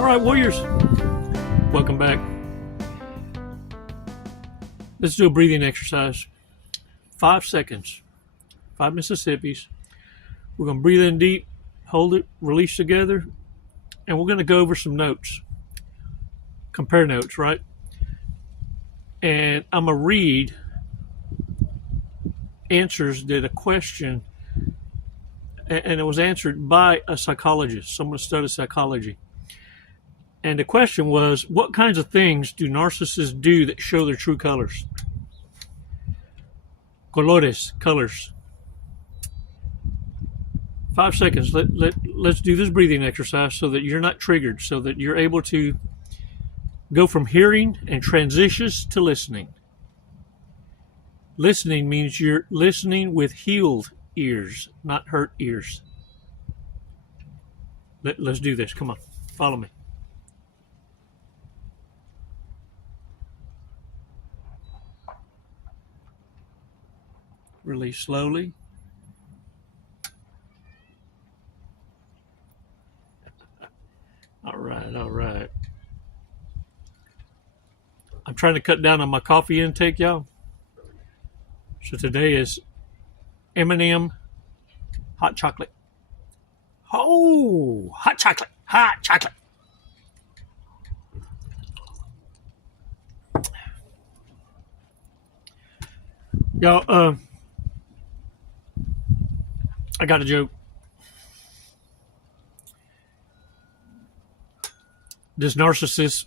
All right, warriors, welcome back. Let's do a breathing exercise. 5 seconds, 5 Mississippis. We're going to breathe in deep, hold it, release together, and we're going to go over some notes. Compare notes, right? And I'm going to read answers that a question, and it was answered by a psychologist, someone who studied psychology. And the question was, what kinds of things do narcissists do that show their true colors? Colores, colors. 5 seconds. Let's do this breathing exercise so that you're not triggered, so that you're able to go from hearing and transitions to listening. Listening means you're listening with healed ears, not hurt ears. Let's do this. Come on, follow me. Release slowly. All right. I'm trying to cut down on my coffee intake, y'all. So today is M&M hot chocolate. Oh, hot chocolate. Y'all, I got a joke. This narcissist,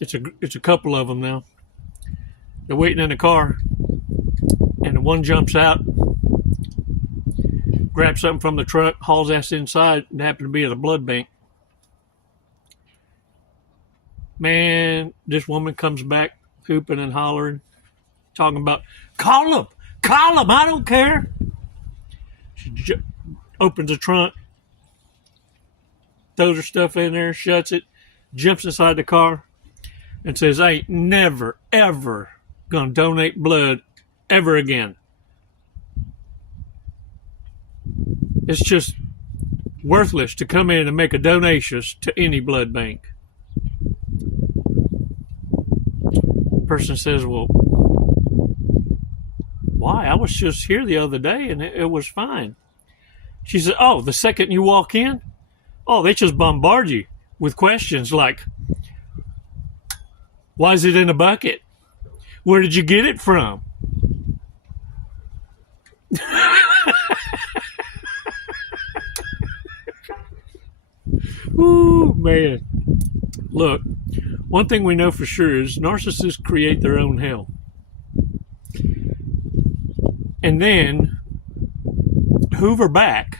it's a couple of them now. They're waiting in the car, and the one jumps out, grabs something from the truck, hauls ass inside, and happened to be at a blood bank. Man, this woman comes back hooping and hollering, talking about, call him, I don't care. She opens the trunk, throws her stuff in there, shuts it, jumps inside the car, and says, I ain't never, ever gonna donate blood ever again. It's just worthless to come in and make a donation to any blood bank. Person says, well, why? I was just here the other day and it was fine. She said, oh, the second you walk in, they just bombard you with questions like, why is it in a bucket? Where did you get it from? Ooh, man. Look, one thing we know for sure is narcissists create their own hell. And then hoover back.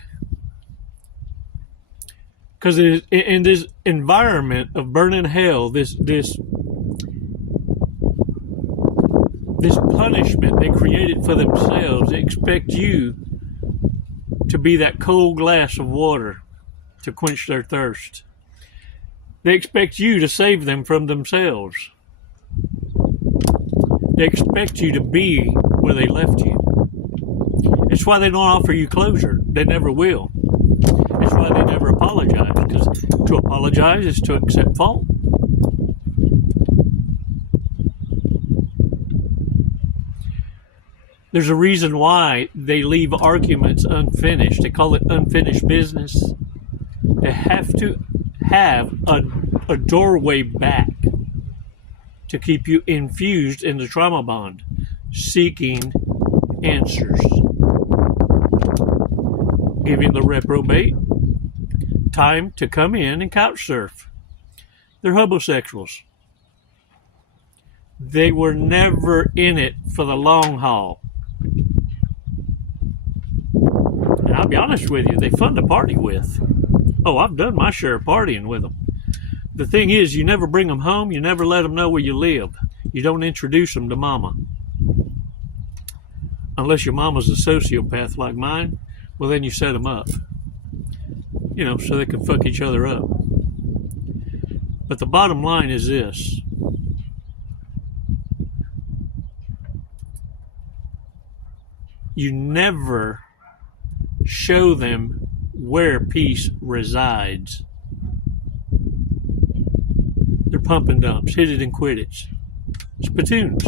Because in this environment of burning hell, this punishment they created for themselves, they expect you to be that cold glass of water to quench their thirst. They expect you to save them from themselves. They expect you to be where they left you. It's why they don't offer you closure. They never will. It's why they never apologize, because to apologize is to accept fault. There's a reason why they leave arguments unfinished. They call it unfinished business. They have to have a doorway back to keep you infused in the trauma bond, seeking answers. Giving the reprobate time to come in and couch surf. They're homosexuals. They were never in it for the long haul. And I'll be honest with you, they're fun to party with. Oh, I've done my share of partying with them. The thing is, you never bring them home. You never let them know where you live. You don't introduce them to mama. Unless your mama's a sociopath like mine, well, then you set them up. So they can fuck each other up. But the bottom line is this. You never show them where peace resides. pump and dumps, hit it and quit it. Spittoons.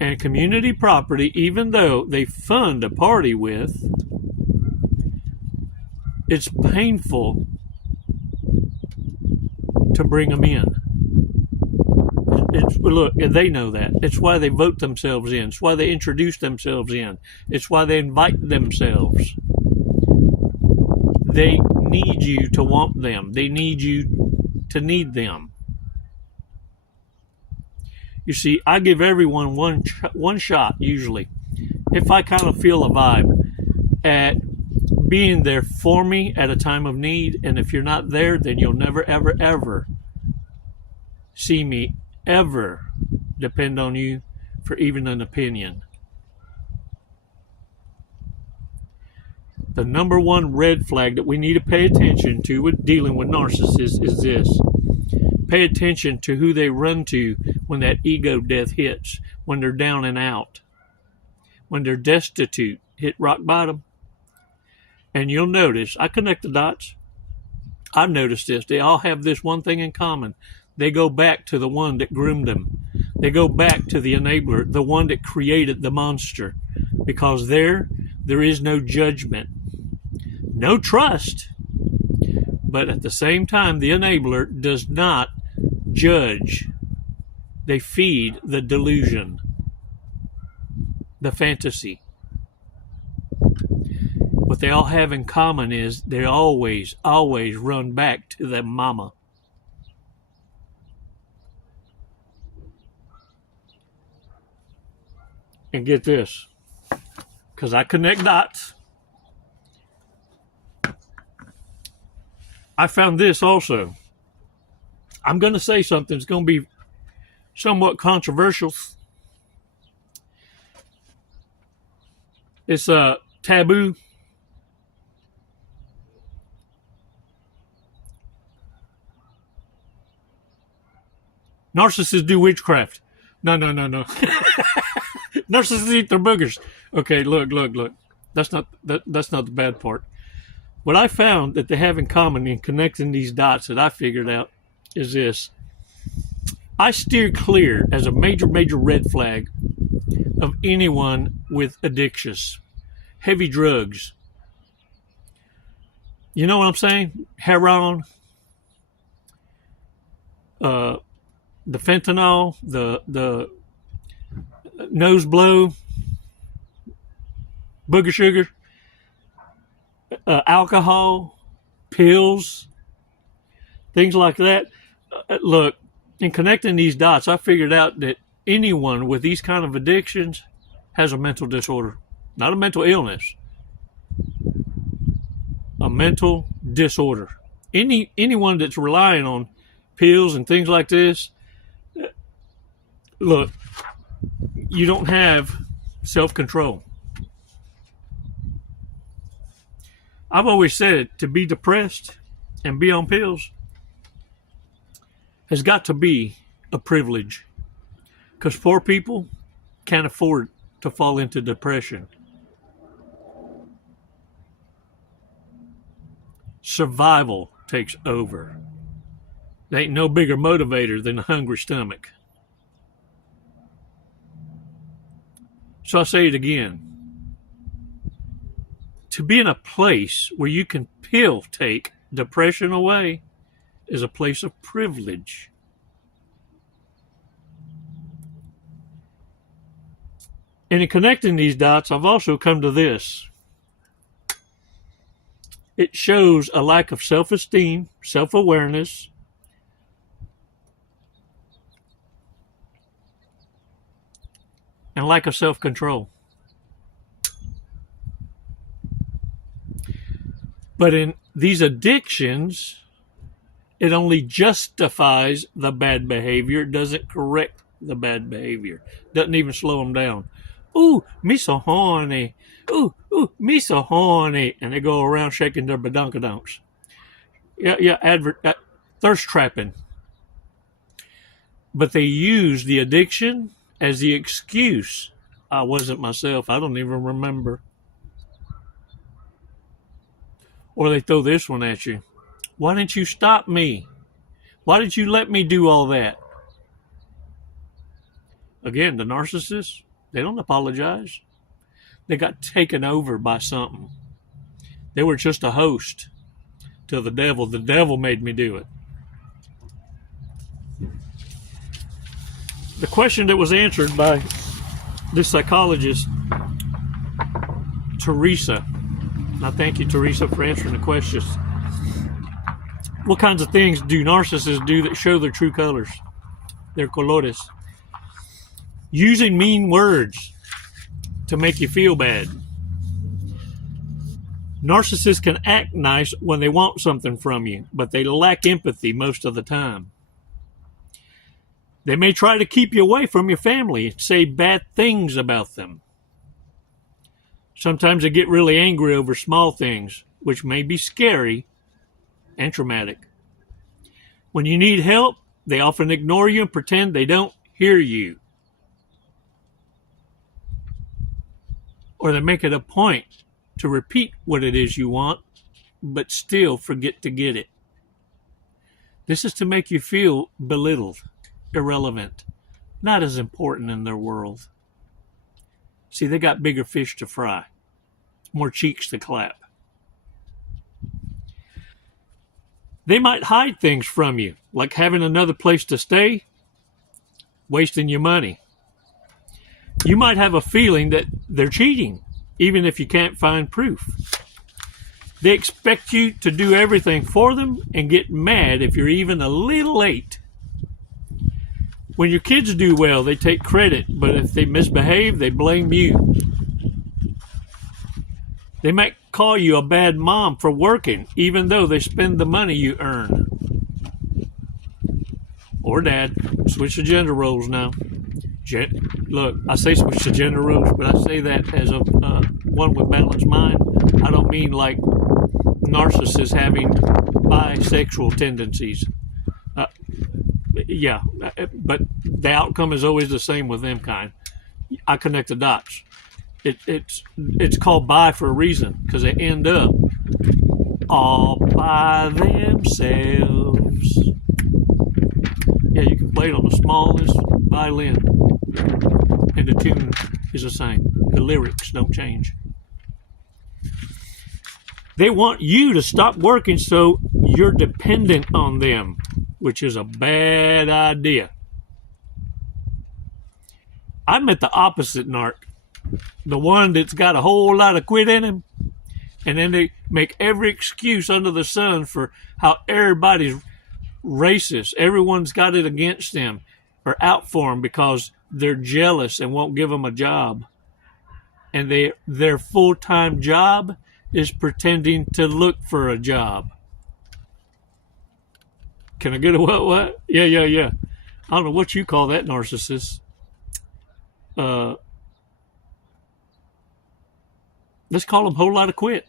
And community property, even though they fund a party with, it's painful to bring them in. Look, they know that. It's why they vote themselves in. It's why they introduce themselves in. It's why they invite themselves. They need you to want them. They need you to need them. You see, I give everyone one shot, usually, if I kind of feel a vibe, at being there for me at a time of need. And if you're not there, then you'll never, ever, ever see me ever depend on you for even an opinion. The number one red flag that we need to pay attention to with dealing with narcissists is this. Pay attention to who they run to when that ego death hits, when they're down and out, when they're destitute, hit rock bottom. And you'll notice, I connect the dots. I've noticed this. They all have this one thing in common. They go back to the one that groomed them. They go back to the enabler, the one that created the monster. Because there is no judgment, no trust. But at the same time, the enabler does not judge. They feed the delusion, the fantasy. What they all have in common is they always run back to their mama. And get this, because I connect dots. I found this also. I'm going to say something that's going to be somewhat controversial. It's a taboo. Narcissists do witchcraft. No. Narcissists eat their boogers. Okay, look. That's not the bad part. What I found that they have in common in connecting these dots that I figured out is this. I steer clear as a major red flag of anyone with addictions, heavy drugs. You know what I'm saying? Heroin, the fentanyl, the nose blow, booger sugar, alcohol, pills, things like that. Look, in connecting these dots, I figured out that anyone with these kind of addictions has a mental disorder, not a mental illness, a mental disorder. Anyone that's relying on pills and things like this, look, you don't have self-control. I've always said to be depressed and be on pills has got to be a privilege, because poor people can't afford to fall into depression. Survival takes over. There ain't no bigger motivator than a hungry stomach. So I say it again. To be in a place where you can pill take depression away is a place of privilege. And in connecting these dots, I've also come to this. It shows a lack of self-esteem, self-awareness, and lack of self-control. But in these addictions, it only justifies the bad behavior. It doesn't correct the bad behavior. Doesn't even slow them down. Ooh, me so horny. Ooh, me so horny. And they go around shaking their badunkadunks. Thirst trapping. But they use the addiction as the excuse. I wasn't myself. I don't even remember. Or they throw this one at you. Why didn't you stop me? Why did you let me do all that? Again, the narcissists, they don't apologize. They got taken over by something. They were just a host to the devil. The devil made me do it. The question that was answered by this psychologist, Teresa. I thank you, Teresa, for answering the questions. What kinds of things do narcissists do that show their true colors? Their colores. Using mean words to make you feel bad. Narcissists can act nice when they want something from you, but they lack empathy most of the time. They may try to keep you away from your family and say bad things about them. Sometimes they get really angry over small things, which may be scary and traumatic. When you need help, they often ignore you and pretend they don't hear you. Or they make it a point to repeat what it is you want, but still forget to get it. This is to make you feel belittled, irrelevant, not as important in their world. See, they got bigger fish to fry, more cheeks to clap. They might hide things from you, like having another place to stay, wasting your money. You might have a feeling that they're cheating, even if you can't find proof. They expect you to do everything for them and get mad if you're even a little late. When your kids do well, they take credit, but if they misbehave, they blame you. They might call you a bad mom for working, even though they spend the money you earn. Or dad. Switch the gender roles now. Look, I say switch the gender roles, but I say that as a one with balanced mind. I don't mean like narcissists having bisexual tendencies. Yeah, but the outcome is always the same with them kind. I connect the dots. It's called bi for a reason, because they end up all by themselves. Yeah, you can play it on the smallest violin, and the tune is the same. The lyrics don't change. They want you to stop working so you're dependent on them, which is a bad idea. I met the opposite narc, the one that's got a whole lot of quit in him, and then they make every excuse under the sun for how everybody's racist. Everyone's got it against them or out for them because they're jealous and won't give them a job. And their full-time job is pretending to look for a job. Can I get a what? Yeah. I don't know what you call that, narcissist. Let's call them a whole lot of quit.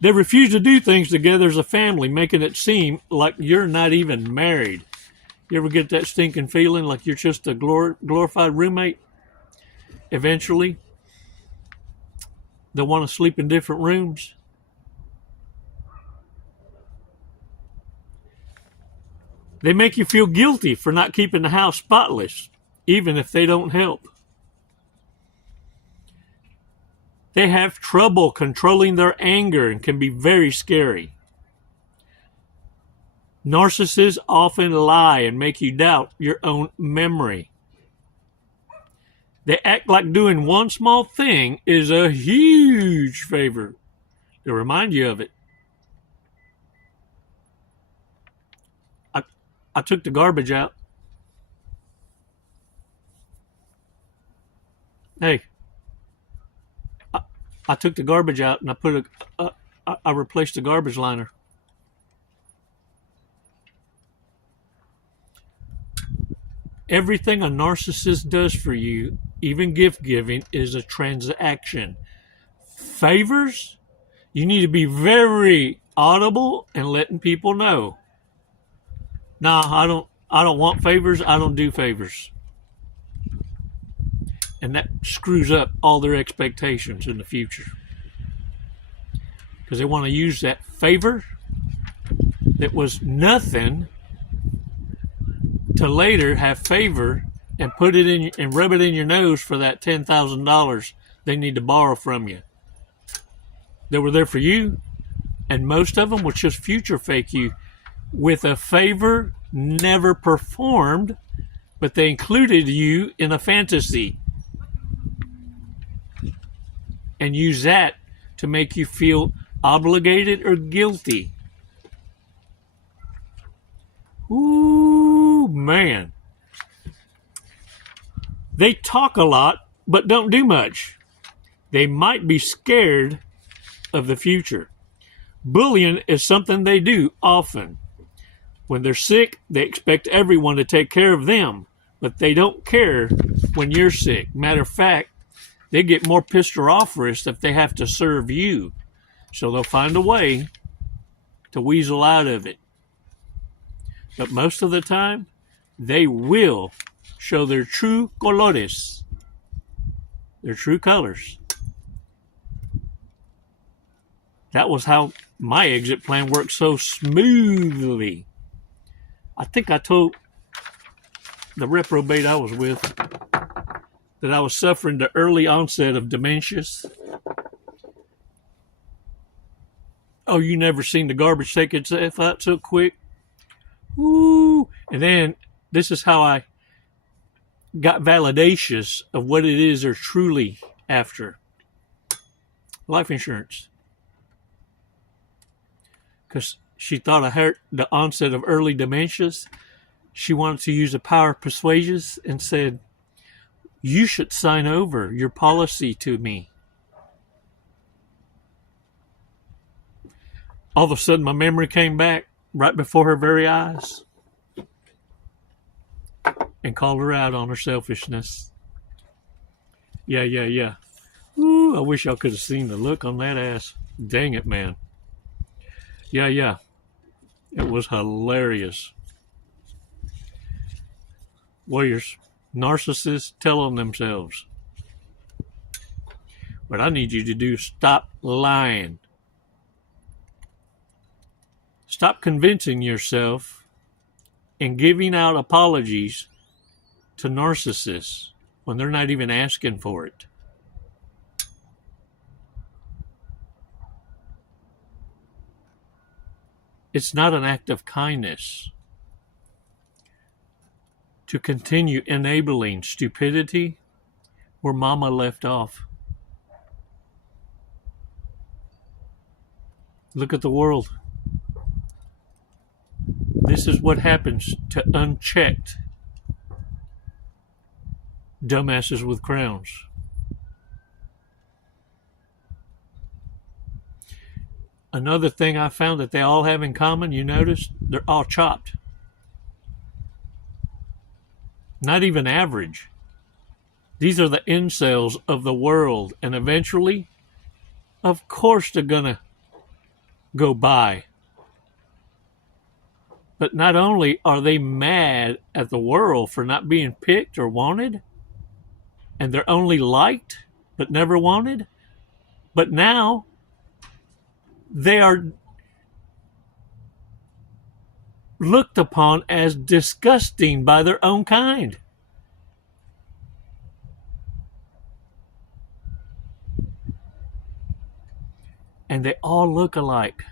They refuse to do things together as a family, making it seem like you're not even married. You ever get that stinking feeling like you're just a glorified roommate? Eventually, they'll want to sleep in different rooms. They make you feel guilty for not keeping the house spotless, even if they don't help. They have trouble controlling their anger and can be very scary. Narcissists often lie and make you doubt your own memory. They act like doing one small thing is a huge favor. They remind you of it. I took the garbage out. Hey, I took the garbage out and I replaced the garbage liner. Everything a narcissist does for you, even gift giving, is a transaction. Favors, you need to be very audible and letting people know. Nah, I don't want favors. I don't do favors. And that screws up all their expectations in the future. Because they want to use that favor that was nothing to later have favor and put it in and rub it in your nose for that $10,000 they need to borrow from you. They were there for you, and most of them would just future fake you with a favor never performed, but they included you in a fantasy and use that to make you feel obligated or guilty. Ooh, man. They talk a lot, but don't do much. They might be scared of the future. Bullying is something they do often. When they're sick, they expect everyone to take care of them, but they don't care when you're sick. Matter of fact, they get more pissed or off if they have to serve you. So they'll find a way to weasel out of it. But most of the time, they will show their true colores, their true colors. That was how my exit plan worked so smoothly. I think I told the reprobate I was with that I was suffering the early onset of dementias. Oh, you never seen the garbage take itself out so quick? Woo! And then this is how I got validation of what it is they're truly after. Life insurance. Because she thought I heard the onset of early dementias. She wanted to use the power of persuasion and said, you should sign over your policy to me. All of a sudden, my memory came back right before her very eyes and called her out on her selfishness. Yeah. Ooh, I wish y'all could have seen the look on that ass. Dang it, man. Yeah. It was hilarious. Warriors, narcissists tell on themselves. What I need you to do is stop lying. Stop convincing yourself and giving out apologies to narcissists when they're not even asking for it. It's not an act of kindness to continue enabling stupidity where mama left off. Look at the world. This is what happens to unchecked dumbasses with crowns. Another thing I found that they all have in common, you notice, they're all chopped. Not even average. These are the incels of the world, and eventually, of course they're gonna go by. But not only are they mad at the world for not being picked or wanted, and they're only liked but never wanted, but now they are looked upon as disgusting by their own kind. And they all look alike.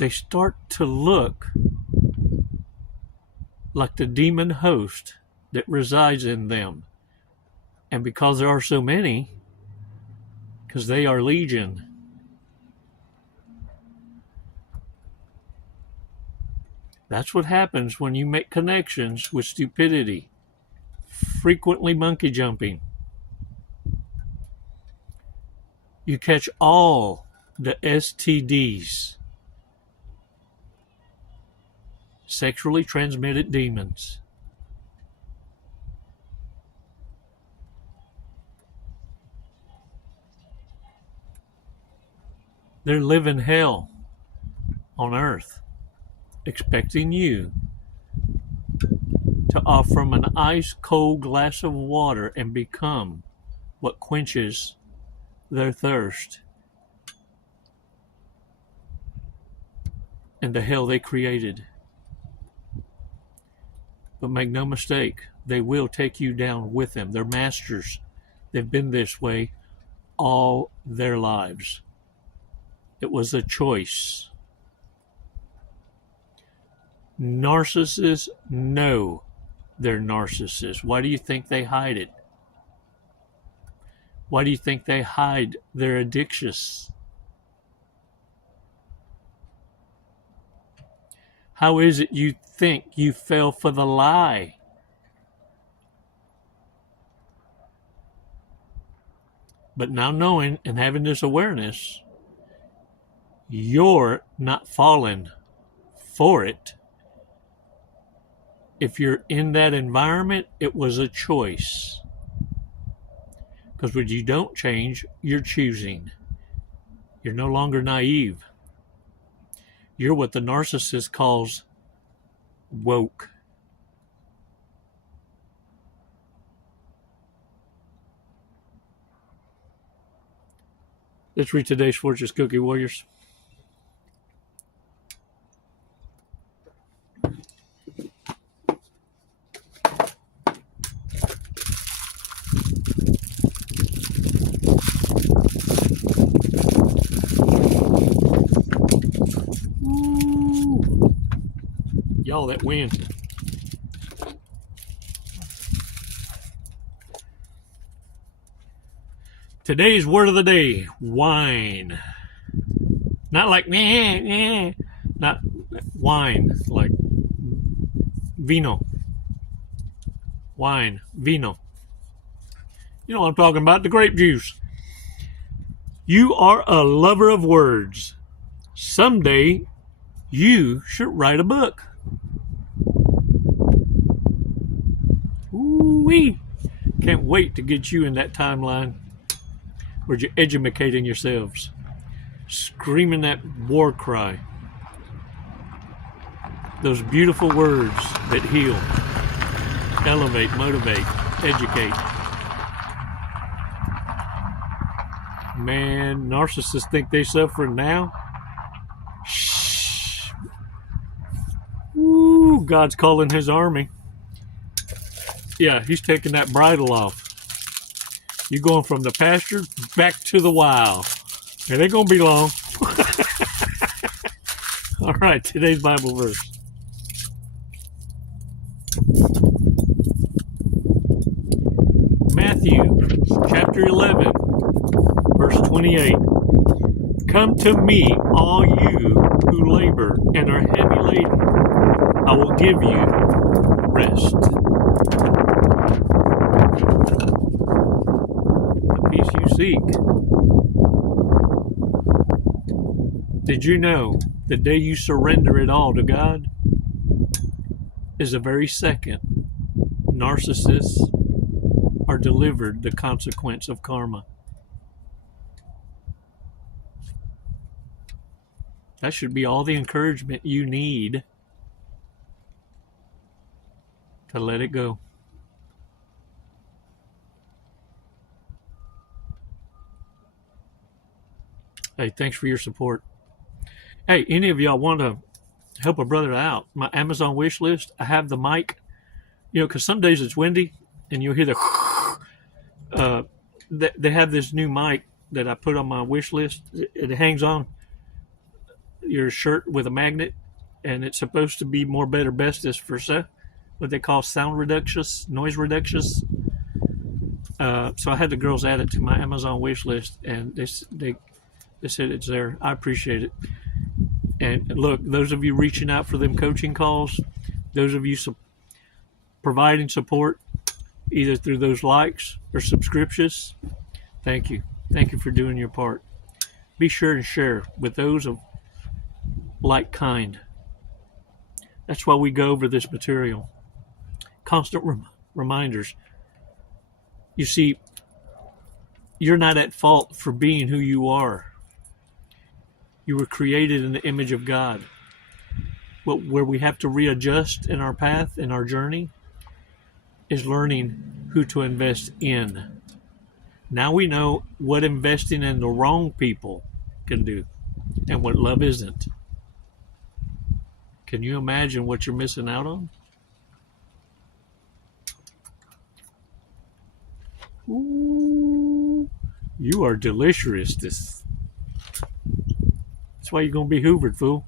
They start to look like the demon host that resides in them. And because there are so many, because they are legion, that's what happens when you make connections with stupidity, frequently monkey jumping. You catch all the STDs, sexually transmitted demons. They're living hell on earth, expecting you to offer them an ice-cold glass of water and become what quenches their thirst. and the hell they created. But make no mistake, they will take you down with them. They're masters. They've been this way all their lives. It was a choice. Narcissists know they're narcissists. Why do you think they hide it? Why do you think they hide their addictions? How is it you think you fell for the lie? But now knowing and having this awareness, you're not falling for it. If you're in that environment, it was a choice. Because when you don't change, you're choosing. You're no longer naive. You're what the narcissist calls woke. Let's read today's Fortress Cookie Warriors. Ooh. Y'all, that wind. Today's word of the day, wine. Not like, not wine, like vino. Wine, vino. You know what I'm talking about, the grape juice. You are a lover of words. Someday, you should write a book. Ooh-wee. Can't wait to get you in that timeline where you're educating yourselves, screaming that war cry. Those beautiful words that heal, elevate, motivate, educate. Man, narcissists think they suffering now. Shh. Ooh, God's calling his army. Yeah, he's taking that bridle off. You're going from the pasture back to the wild. It ain't going to be long. All right, today's Bible verse. Matthew chapter 11, verse 28. Come to me, all you who labor and are heavy laden. I will give you rest. Peace you seek. Did you know the day you surrender it all to God is the very second narcissists are delivered the consequence of karma? That should be all the encouragement you need to let it go. Hey, thanks for your support. Hey, any of y'all want to help a brother out? My Amazon wish list, I have the mic, because some days it's windy and you'll hear the they have this new mic that I put on my wish list. It hangs on your shirt with a magnet, and it's supposed to be more better bestest for what they call sound reductions, noise reductions. So I had the girls add it to my Amazon wish list, and they said it's there. I appreciate it. And look, those of you reaching out for them coaching calls, those of you providing support, either through those likes or subscriptions, thank you. Thank you for doing your part. Be sure and share with those of like kind. That's why we go over this material. Constant reminders. You see, you're not at fault for being who you are. You were created in the image of God. Where we have to readjust in our path, in our journey, is learning who to invest in. Now we know what investing in the wrong people can do and what love isn't. Can you imagine what you're missing out on? Ooh, you are delicious. That's why you're going to be hoovered, fool.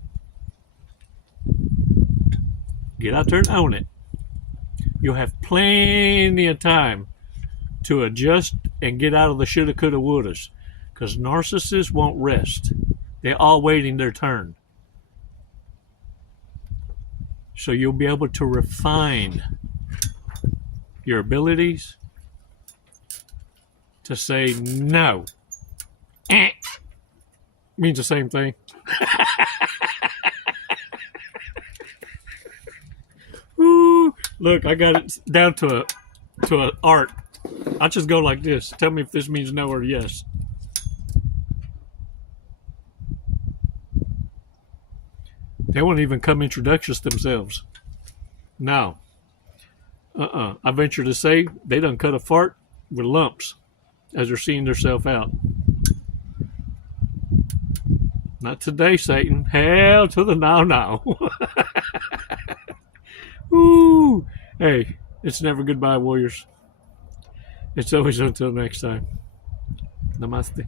Get out there and own it. You'll have plenty of time to adjust and get out of the shoulda, coulda, wouldas. Because narcissists won't rest. They're all waiting their turn. So you'll be able to refine your abilities to say no. Means the same thing. Ooh, look, I got it down to a art. I just go like this. Tell me if this means no or yes. They won't even come introduce themselves. No. I venture to say they done cut a fart with lumps as they're seeing themselves out. Not today, Satan. Hell to the no. Ooh. Hey, it's never goodbye, warriors. It's always until next time. Namaste.